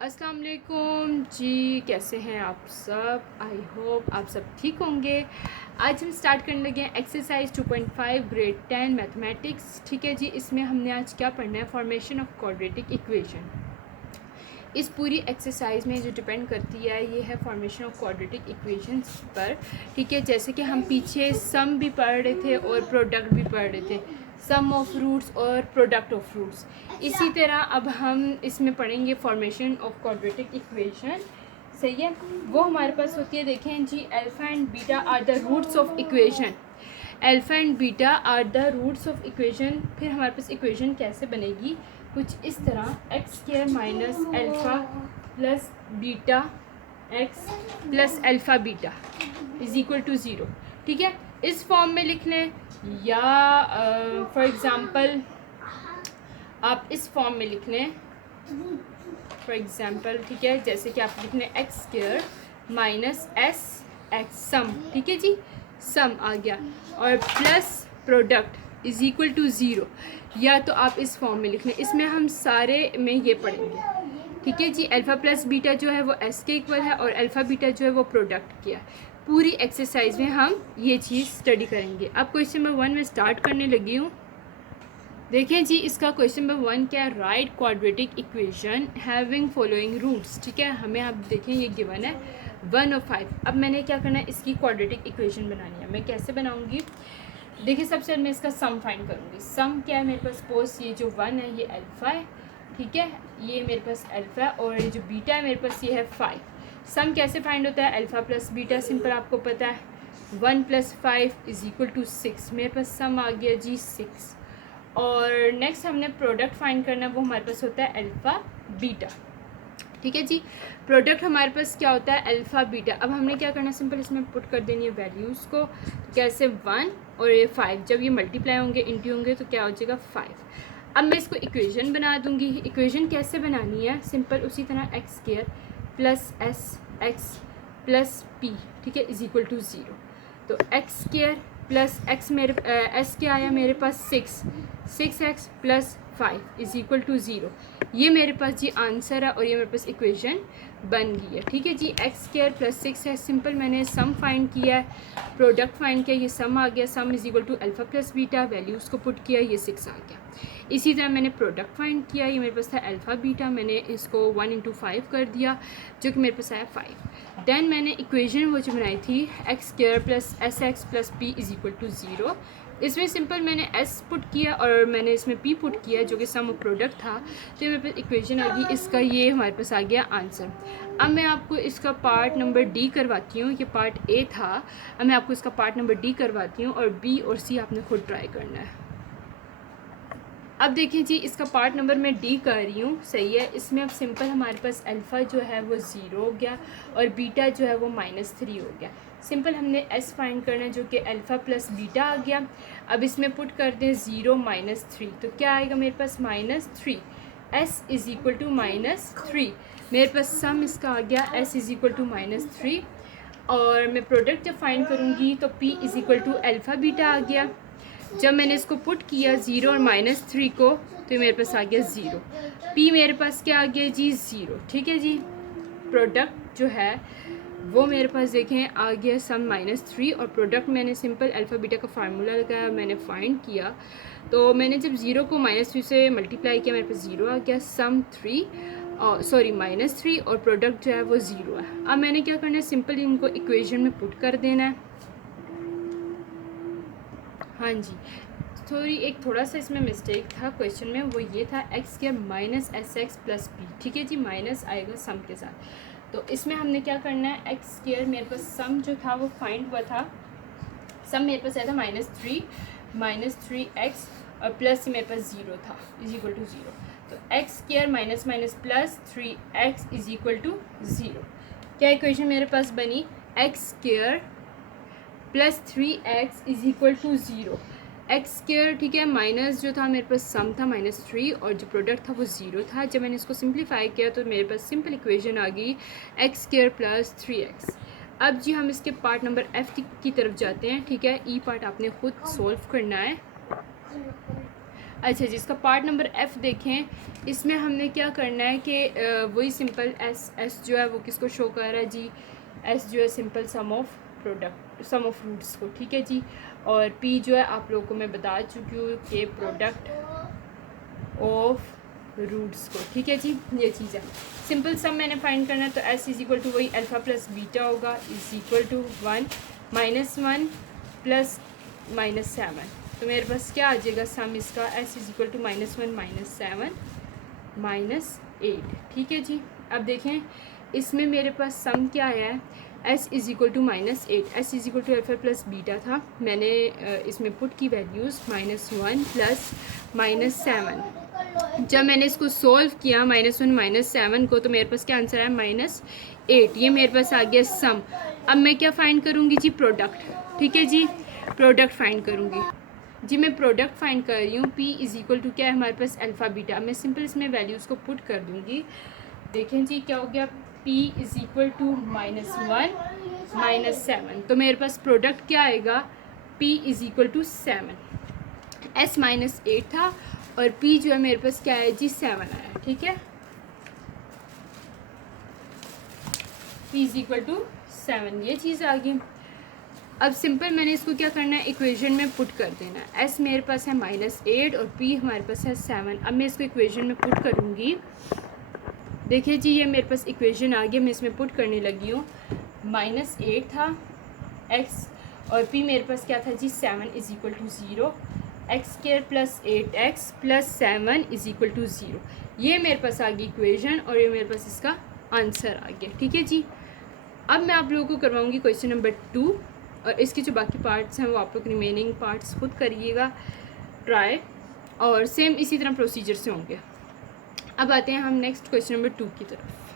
अस्सलाम वालेकुम जी, कैसे हैं आप सब। आई होप आप सब ठीक होंगे। आज हम स्टार्ट करने लगे हैं एक्सरसाइज 2.5 ग्रेड 10 मैथमेटिक्स। ठीक है जी, इसमें हमने आज क्या पढ़ना है, फॉर्मेशन ऑफ क्वाड्रेटिक इक्वेशन। इस पूरी एक्सरसाइज में जो डिपेंड करती है ये है फॉर्मेशन ऑफ क्वाड्रेटिक इक्वेशंस पर। ठीक है, जैसे कि हम पीछे सम भी पढ़ रहे थे और प्रोडक्ट भी पढ़ रहे थे, सम ऑफ रूट्स और प्रोडक्ट ऑफ रूट्स। इसी तरह अब हम इसमें पढ़ेंगे फॉर्मेशन ऑफ क्वाड्रेटिक इक्वेशन। सही है, वो हमारे पास होती है, देखें जी, alpha and beta are the roots of equation. Alpha and beta are the roots of equation. फिर हमारे पास इक्वेशन कैसे बनेगी, कुछ इस तरह, x square minus alpha plus beta x plus alpha beta is equal to zero. ठीक है, इस फॉर्म में लिख लें, या फॉर एग्ज़ाम्पल आप इस फॉर्म में लिख लें, फॉर एग्ज़ाम्पल। ठीक है, जैसे कि आप लिख लें x square minus S x sum. ठीक है जी, सम आ गया, और plus product is equal to zero. या तो आप इस फॉर्म में लिख लें, इसमें हम सारे में ये पढ़ेंगे। ठीक है जी, अल्फ़ा प्लस बीटा जो है वो एस के इक्वल है और अल्फ़ा बीटा जो है वो प्रोडक्ट किया है। पूरी एक्सरसाइज में हम ये चीज़ स्टडी करेंगे। अब क्वेश्चन नंबर 1 में स्टार्ट करने लगी हूँ। देखें जी, इसका क्वेश्चन नंबर 1 क्या है, write quadratic equation having following roots. ठीक है, हमें आप देखें ये गिवन है 1 और 5। अब मैंने क्या करना है, इसकी क्वाड्रेटिक इक्वेशन बनानी है। मैं कैसे बनाऊंगी, देखिए, सबसे पहले मैं इसका सम फाइंड करूँगी। सम क्या है मेरे पास, सपोज ये जो 1 है ये अल्फ़ा है। ठीक है, ये मेरे पास अल्फ़ा है, और ये जो बीटा है मेरे पास ये है 5। सम कैसे फाइंड होता है, अल्फ़ा प्लस बीटा, सिंपल आपको पता है, 1 + 5 इज इक्वल टू 6। मेरे पास सम आ गया जी 6। और नेक्स्ट हमने प्रोडक्ट फाइंड करना है, वो हमारे पास होता है अल्फ़ा बीटा। ठीक है जी, प्रोडक्ट हमारे पास क्या होता है, अल्फ़ा बीटा। अब हमने क्या करना है, सिंपल इसमें पुट कर देनी है वैल्यूज़ को। कैसे, 1 और ये 5, जब ये मल्टीप्लाई होंगे, इंटू होंगे, तो क्या हो जाएगा 5। अब मैं इसको इक्वेशन बना दूंगी। इक्वेशन कैसे बनानी है, सिंपल उसी तरह x square plus s x plus p, ठीक है, इज इक्वल टू ज़ीरो। तो एक्स स्क्वायर प्लस एक्स, मेरे एस क्या आया मेरे पास 6 x plus 5 is equal to zero. ये मेरे पास जी आंसर है, और ये मेरे पास इक्वेशन बन गई है। ठीक है जी, एक्स स्क्वायर प्लस 6 है, सिंपल मैंने सम फाइंड किया है, प्रोडक्ट फाइंड किया, ये सम आ गया, sum is equal to alpha plus beta, values को पुट किया, ये 6 आ गया। इसी तरह मैंने प्रोडक्ट फाइंड किया, ये मेरे पास था अल्फ़ा बीटा, मैंने इसको 1 × 5 कर दिया, जो कि मेरे पास आया 5। देन मैंने इक्वेशन वो जो बनाई थी, x square plus s x plus p is equal to zero. इसमें सिंपल मैंने एस पुट किया और मैंने इसमें पी पुट किया, जो कि सम ऑफ प्रोडक्ट था। तो मेरे पास इक्वेशन आ गई, इसका ये हमारे पास आ गया आंसर। अब मैं आपको इसका पार्ट नंबर डी करवाती हूँ, ये पार्ट ए था, अब मैं आपको इसका पार्ट नंबर डी करवाती हूँ, और बी और सी आपने खुद ट्राई करना है। अब देखिए जी, इसका पार्ट नंबर मैं डी कर रही हूँ। सही है, इसमें अब सिंपल हमारे पास अल्फ़ा जो है वो 0 हो गया, और बीटा जो है वो -3 हो गया। सिंपल हमने एस फाइंड करना है, जो कि अल्फ़ा प्लस बीटा आ गया। अब इसमें पुट कर दें 0 -3, तो क्या आएगा मेरे पास -3। S is equal to -3। मेरे पास सम इसका आ गया, एस इज़ इक्वल टू -3। और मैं प्रोडक्ट जब फाइंड करूँगी तो p is equal to alpha beta आ गया। जब मैंने इसको पुट किया 0 और -3 को, तो मेरे पास आ गया 0। पी मेरे पास क्या आ गया जी, 0। ठीक है जी, प्रोडक्ट जो है वो मेरे पास देखें आ गया सम -3, और प्रोडक्ट मैंने सिंपल अल्फ़ा बीटा का फार्मूला लगाया, मैंने फाइंड किया। तो मैंने जब 0 को -3 से मल्टीप्लाई किया, मेरे पास 0 आ गया, सम 3 -3, और प्रोडक्ट जो है वो 0 है। अब मैंने क्या करना है, सिंपल इनको इक्वेशन में पुट कर देना है। हाँ जी, सॉरी, एक थोड़ा सा इसमें मिस्टेक था क्वेश्चन में, वो ये था x square minus S x plus p. ठीक है जी, माइनस आएगा सम के साथ। तो इसमें हमने क्या करना है, एक्स स्क्वायर मेरे पास सम जो था वो फाइंड हुआ था, सम मेरे पास आया था -3 एक्स, और प्लस मेरे पास 0 था, इज इक्वल टू 0। तो x square minus minus plus 3x is equal to 0। क्या इक्वेशन मेरे पास बनी, x square plus 3x is equal to 0। X square, ठीक है, माइनस जो था मेरे पास सम था -3, और जो प्रोडक्ट था वो 0 था। जब मैंने इसको सिंप्लीफाई किया तो मेरे पास सिंपल इक्वेशन आ गई, एक्स स्क्वायर प्लस 3x। अब जी हम इसके पार्ट नंबर एफ की तरफ जाते हैं। ठीक है, ई पार्ट आपने खुद सॉल्व करना है। अच्छा जी, इसका पार्ट नंबर एफ़ देखें। इसमें हमने क्या करना है कि वही सिंपल एस जो है वो किसको शो कर रहा है जी, एस जो है सिंपल सम ऑफ रूट्स को, ठीक है जी। और पी जो है आप लोगों को मैं बता चुकी हूँ कि प्रोडक्ट ऑफ रूट्स को, ठीक है जी। ये चीज़ है, सिंपल सम मैंने फाइंड करना है तो एस इज़ इक्वल टू वही अल्फ़ा प्लस बीटा होगा, इज़ इक्वल टू 1 -1 प्लस -7। तो मेरे पास क्या आ जाएगा सम इसका, एस इज़ इक्वल टू -1 -7 -8, ठीक है जी। अब देखें इसमें मेरे पास सम क्या आया है, s is equal to -8, s is equal to alpha plus beta था, मैंने इसमें पुट की वैल्यूज़ -1 प्लस -7। जब मैंने इसको सोल्व किया -1 -7 को, तो मेरे पास क्या आंसर आया -8। ये मेरे पास आ गया सम। अब मैं क्या फ़ाइंड करूँगी जी, प्रोडक्ट, ठीक है जी, प्रोडक्ट फ़ाइंड करूँगी जी। मैं प्रोडक्ट फाइंड कर रही हूँ, P इज़ इक्वल टू क्या है हमारे पास अल्फ़ा बीटा। मैं सिंपल इसमें वैल्यूज़ को पुट कर दूँगी। देखें जी क्या हो गया, P इज़ इक्वल टू -1 -7, तो मेरे पास प्रोडक्ट क्या आएगा, P is equal to 7। S -8 था और P जो है मेरे पास क्या है जी 7 आया, ठीक है। P इज़ इक्वल टू 7, ये चीज़ आ गई। अब सिंपल मैंने इसको क्या करना है, इक्वेशन में पुट कर देना है। S मेरे पास है -8 और P हमारे पास है 7। अब मैं इसको इक्वेशन में पुट करूँगी। देखिए जी ये मेरे पास इक्वेशन आ गया, मैं इसमें पुट करने लगी हूँ। -8 था x और P मेरे पास क्या था जी 7 is equal to 0, x² plus 8x plus 7 is equal to 0। ये मेरे पास आ गई इक्वेशन और ये मेरे पास इसका आंसर आ गया, ठीक है जी। अब मैं आप लोगों को करवाऊँगी क्वेश्चन नंबर 2 और इसके जो बाकी पार्ट्स हैं वो आप लोग रिमेनिंग पार्ट्स खुद करिएगा ट्राई, और सेम इसी तरह प्रोसीजर से होंगे। अब आते हैं हम नेक्स्ट क्वेश्चन नंबर 2 की तरफ।